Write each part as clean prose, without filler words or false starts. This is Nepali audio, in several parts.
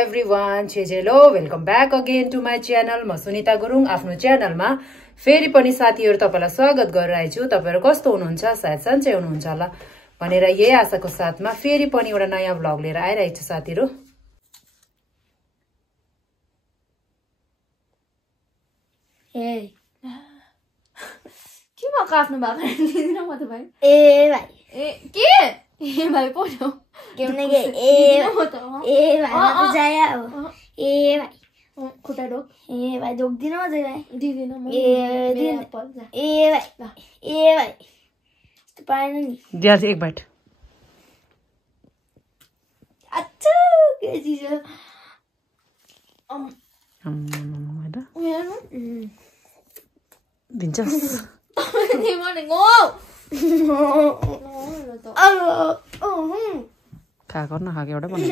everyone, Chejelo, welcome back again to my channel. म सुनिता गुरुङ आफ्नो च्यानलमा फेरि पनि साथीहरु तपाईलाई स्वागत गरिरहेछु। तपाईहरु कस्तो हुनुहुन्छ? सायद सन्चै हुनुहुन्छ होला भनेर यही आशाको साथमा फेरि पनि एउटा नयाँ भ्लग लिएर आइरहेको छु साथीहरु। ए के भएको आफ्नो भएको दिदिन म त भाइ ए भाइ ए के ए भाइ पढ्यो के भने के ए भाइ म जाया हो ए भाइ खुट्टा ढोक ए भाइ ढोक्दिन म चाहिँ दिदिन म ए दिन ए भाइ यस्तो पाएन नि दिया एक बाइट अच्छा के चिज हो हेर्नु दिन्छस् नि भनेको खाएको नखाएको एउटा बनाउ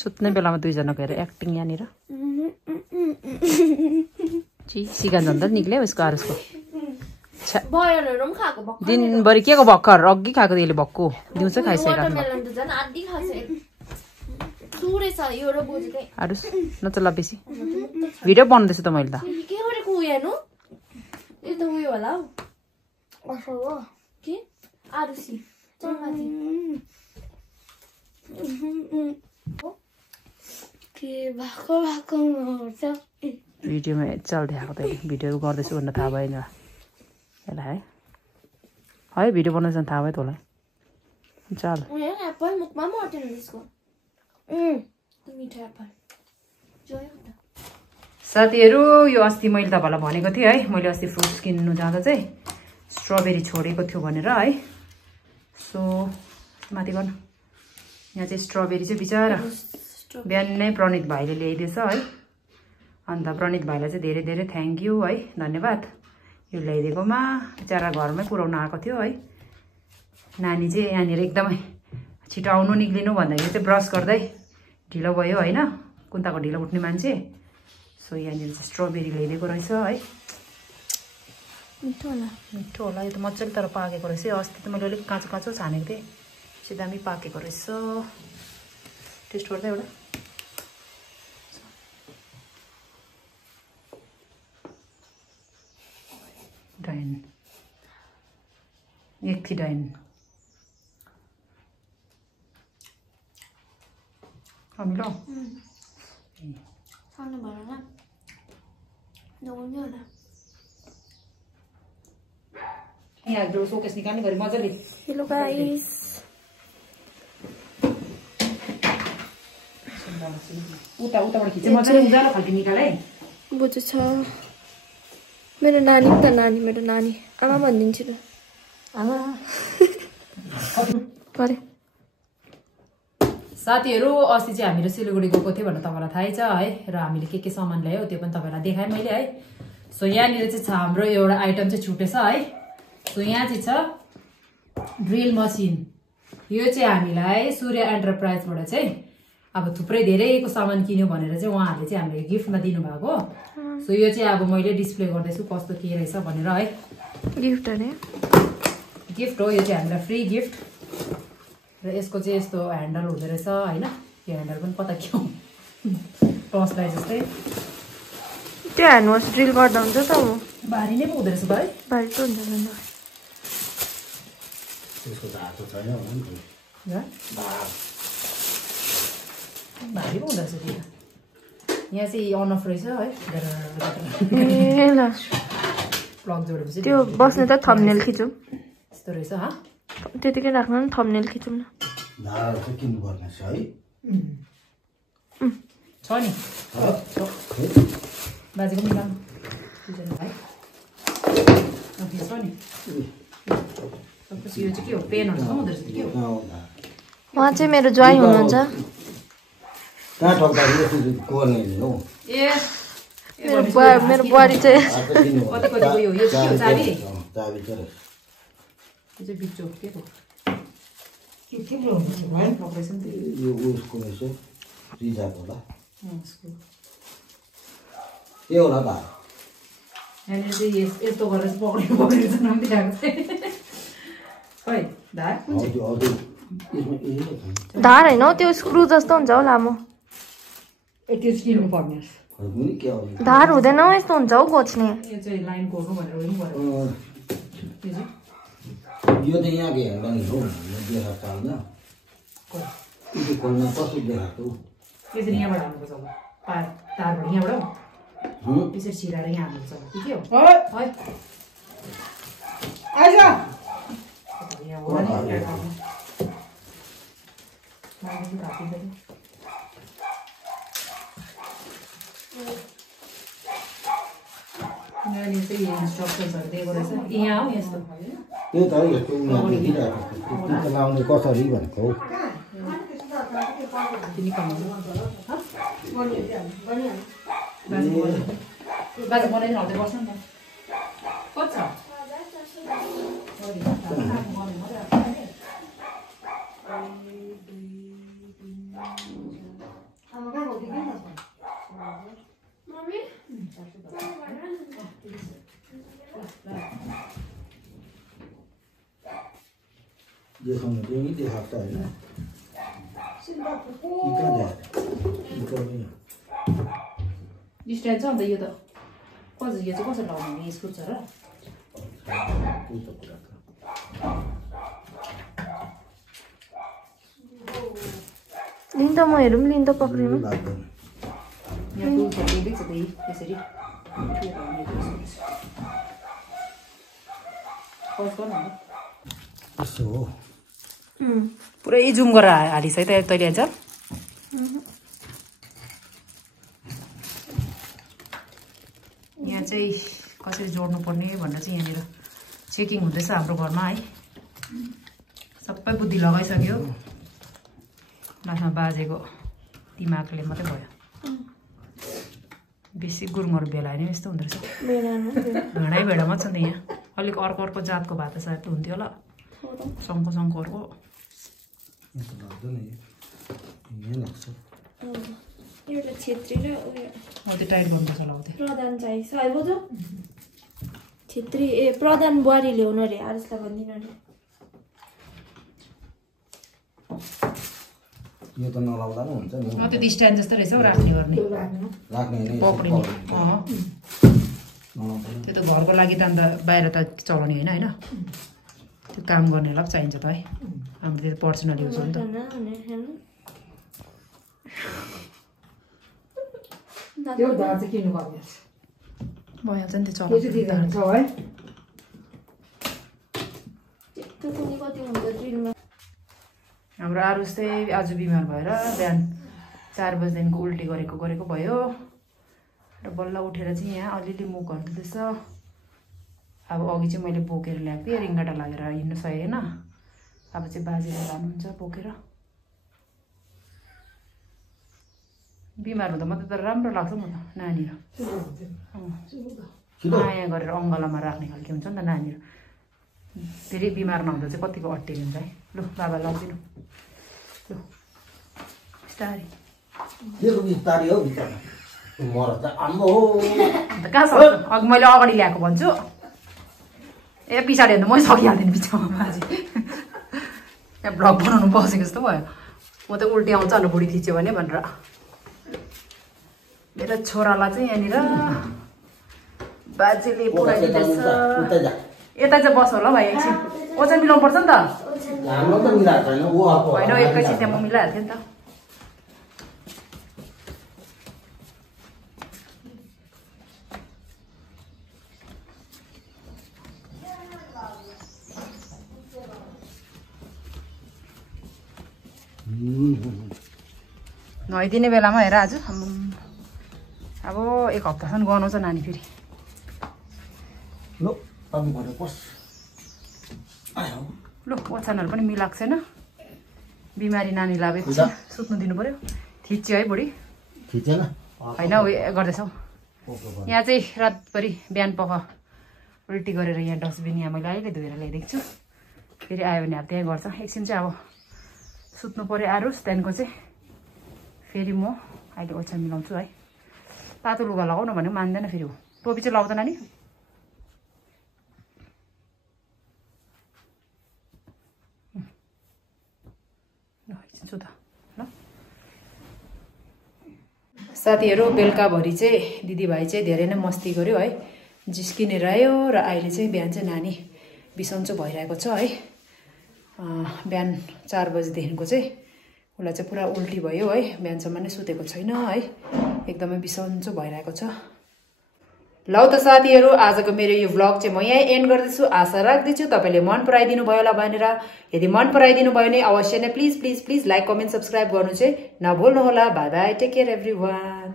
सुत्ने बेलामा दुईजना गएर एक्टिङ यहाँनिर सिकान झन् त निक्ल्यो उसको आरसको बयरहरु पनि खाएको भक्कु दिनभरि के को भर्खर अघि खाएको त्यसले भक्कु दिउँसै खाइसकेको वाटरमेलन त झन् आधी खाइसक्यो थोरै छ यो र बोजु चाहिँ आरुस नचला बेसी भिडियो बनाउँदैछु त मैले त के गरेको हेर्नु यो त उयो होला हौ असो हो के आरुसी चौमाथि के भएको हुन्छ भिडियोमा चल देखाएको त भिडियोहरू गर्दैछु भनेर थाहा भएन यसलाई है भिडियो बनाउँछ थाहा भयो तँलाई चल उयो एप्पल मुखमा पनि अटेन त्यसको मिठो एप्पल जोयो त साथीहरू यो अस्ति मैले तपाईँलाई भनेको थिएँ है मैले अस्ति फ्रुट्स किन्नु जाँदा चाहिँ स्ट्रबेरी छोडेको थियो भनेर है सो माथि गर्नु यहाँ चाहिँ स्ट्रबेरी चाहिँ बिचरा बिहानै प्रणित भाइले ल्याइदिएछ है अन्त प्रणित भाइलाई चाहिँ धेरै धेरै थ्याङ्क यू है धन्यवाद यो ल्याइदिएकोमा बिचरा घरमै पुऱ्याउनु आएको थियो है नानी चाहिँ यहाँनिर एकदमै छिटो आउनु निक्लिनु भन्दाखेरि चाहिँ ब्रस गर्दै ढिलो भयो होइन कुन्ताको ढिलो उठ्ने मान्छे सो यहाँनिर चाहिँ स्ट्रबेरी ल्याइदिएको रहेछ है मिठो होला मिठो होला यो त मजाले तर पाकेको रहेछ अस्ति त मैले अलिक काँचो काँचो छानेको थिएँ चाहिँ दामी पाकेको रहेछ टेस्ट गर्दा एउटा डाइन एक थी डाइन अमिलो सानो भएर न नहुने होला यहाँ जो सोकेस निकाल्ने गरी मजाले हेलो गाइस उताबाट खिचे मजाले उज्यालो खालको निकाल है बोजू छ मेरो नानी त नानी मेरो नानी आमा भनिदिन्छु त आमा परे साथीहरू अस्ति चाहिँ हामीहरू सिलगढी गएको थियो भनेर तपाईँलाई थाहै छ है र हामीले के सामान ल्यायो त्यो पनि तपाईँलाई देखाएँ मैले है सो यहाँनिर चाहिँ छ हाम्रो एउटा आइटम चाहिँ छुटेछ है सो यहाँ चाहिँ छ ड्रिल मसिन यो चाहिँ हामीलाई सूर्य एन्टरप्राइजबाट चाहिँ अब थुप्रै धेरैको सामान किन्यो भनेर चाहिँ उहाँहरूले चाहिँ हामीले गिफ्टमा दिनुभएको सो यो चाहिँ अब मैले डिस्प्ले गर्दैछु कस्तो के रहेछ भनेर है गिफ्ट अरे गिफ्ट हो यो चाहिँ हामीलाई फ्री गिफ्ट र यसको चाहिँ यस्तो ह्यान्डल हुँदो रहेछ होइन यो ह्यान्डल पनि कता के हो टर्च लाइट जस्तै त्यो ह्यान्ड वास ड्रिल गर्दा हुन्छ त भारी नै पो हुँदो रहेछ भाइ भाइ त हुन्छ भारी पो हुँदो रहेछ त्यो यहाँ चाहिँ अन अफ रहेछ है ए ल प्लग जोडेपछि त्यो बस्ने त थम्बनेल खिचौँ यस्तो रहेछ हा त्यतिकै राख्नु नि थम्बनेल खिचौँ न छ नि बाजेको पनि निकाल्नु भाइ छ नि यो चाहिँ के हो पेनहरू छ हुँदो रहेछ के हो उहाँ चाहिँ मेरो ज्वाइँ हुनुहुन्छ ए मेरो बुहारी चाहिँ कति कतिको यो चाहिँ के हो चाबी यो चाहिँ बिचो के हो के रहेछ नि यो उसको रहेछ रिजार्भ होला के होला त यहाँनिर चाहिँ यस्तो गरेर चाहिँ पक्रेर पक्रेर चाहिँ नाम दिइरहेको थिएँ खै धार हजुर हजुर यसमा धार होइन त्यो स्क्रु जस्तो हुन्छ हौ लामो ए त्यो चाहिँ किन्नु पर्ने कुनै के हो धार हुँदैन हौ यस्तो हुन्छ हौ गोच्ने यो चाहिँ लाइन कोर्नु भनेर उयो पर्यो त्यो चाहिँ यो त यहाँ हेर्दा नि हो देखाएको छ होइन त्यो खोल्न कस्तो देखाएको यो चाहिँ यहाँबाट हाल्नुपर्छ अब तारबाट यहाँबाट त्यसरी छिराएर यहाँ हाल्नुपर्छ अब के हो है आइज यहाँ हो नि यहाँनिर चाहिँ इन्स्ट्रक्सन्सहरू दिएको रहेछ यहाँ हो यस्तो त्यो त यस्तो उनीहरू देखिरहेको छ त्यो त लाउने कसरी भनेको हौ बाजा बनाइदिनु हाल्दै बस्नु नि त कति छ देखाउनु त्यो नि देखाएको छ होइन स्ट्यान्ड छ अन्त यो त कसरी यो चाहिँ कसरी लगाउने स्क्रु छ र लिन त म हेरौँ लिन त पक्रिनु यहाँ टुल्सहरू दिँदै छ त्यही त्यसरी यसो हो पुरै जुम गरेर हालिस् है तैँले हाल्छ यहाँ चाहिँ कसरी जोड्नु पर्ने भनेर चाहिँ यहाँनिर चेकिङ हुँदैछ हाम्रो घरमा है सबै बुद्धि लगाइसक्यो लास्टमा बाजेको दिमागले मात्रै भयो बेसी गुरुङहरू भेला होइन यस्तो हुँदो रहेछ भेडै भेडा मात्र छ नि यहाँ अलिक अर्को अर्को जातको भए त सायद हुन्थ्यो होला सङ्को सङ्कोहरूको एउटा छेत्री र त्यो टाइट गर्नुपर्छ होला त्यो प्रधान चाहिन्छ छेत्री प्रधान बुहारी ल्याउनु अरे आरसलाई भनिदिनु अरे यो त नलाउँदा पनि हुन्छ नि त्यो स्ट्यान्ड जस्तो रहेछ हौ राख्ने गर्ने राख्ने नै पक्रिने त्यो त घरको लागि त अन्त बाहिर त चलाउने होइन होइन त्यो काम गर्नेलाई पो चाहिन्छ त है हाम्रो त्यो पर्सनल युज हो नि त त्यो धार चाहिँ किन्नु पर्ने भइहाल्छ नि त्यो चलाउँछ हाम्रो आरुस चाहिँ आज बिमार भएर बिहान 4 बजीदेखिको उल्टी गरेको भयो र बल्ल उठेर चाहिँ यहाँ अलिअलि मुखहरू दिँदैछ अब अघि चाहिँ मैले बोकेर ल्याएको थिएँ रिङ्गाटा लागेर हिँड्नु सकेन अब चाहिँ बाजेले लानुहुन्छ बोकेर बिमार हुँदा मात्रै त राम्रो लाग्छ म त नानीहरू माया गरेर अङ्गलामा राख्ने खालको हुन्छ नि त नानीहरू फेरि बिमार नहुँदा चाहिँ कतिको अट्टेरी हुन्छ है लु बाबा लगिदिनु लु बिस्तारै बिस्तारै हो बिस्तारै मर त आम्बो अन्त कहाँ सक्छ अघि मैले अगाडि ल्याएको भन्छु ए पछाडि अन्त मैले सकिहाल्दिनँ बिचमा बाजे यहाँ भ्लग बनाउनु बसेको जस्तो भयो म त उल्टी आउँछ अन्त बुढी थिच्यो भने भनेर मेरो छोरालाई चाहिँ यहाँनिर बाजेले पुऱ्याइदिँदैछ यता चाहिँ बस होला भाइ एकछिन ओजन मिलाउनु पर्छ नि त होइन एकैछिन त्यहाँ म मिलाइहाल्थेँ नि त नुहाइदिने बेलामा हेर आज अब 1 हप्तासम्म गनाउँछ नानी फेरि लु ओछ्यानहरू पनि मिलाएको छैन बिमारी नानीलाई अब एकछिन सुत्नु दिनु पर्यो थिच्यो है बुढी थिचेन होइन उयो गर्दैछौ यहाँ चाहिँ रातभरि बिहान पख उल्टी गरेर यहाँ डस्टबिन यहाँ मैले अहिले धोएर ल्याइदिएको छु फेरि आयो भने अब त्यहीँ गर्छ एकछिन चाहिँ अब सुत्नु पर्यो आरुस त्यहाँदेखिको चाहिँ फेरि म अहिले ओछ्यान मिलाउँछु है तातो लुगा लगाउन भने मान्दैन फेरि हो टोपी चाहिँ लगाउँदैन नि साथीहरू बेलुकाभरि चाहिँ दिदीभाइ चाहिँ धेरै नै मस्ती गर्यो है, जिस्किनेर आयो र अहिले चाहिँ बिहान चाहिँ नानी बिसन्चो भइरहेको छ है। बिहान 4 बजेदेखिको चाहिँ उसलाई चाहिँ पुरा उल्टी भयो है, बिहानसम्म नै सुतेको छैन है, एकदमै बिसन्चो भइरहेको छ। ल त साथीहरू, आजको मेरो यो भ्लग चाहिँ म यहीँ एन्ड गर्दैछु। आशा राख्दैछु तपाईँले मन पराइदिनु भयो होला भनेर। यदि मन पराइदिनु भयो भने अवश्य नै please please please like comment subscribe गर्नु चाहिँ नभुल्नुहोला। Bye bye, take care everyone.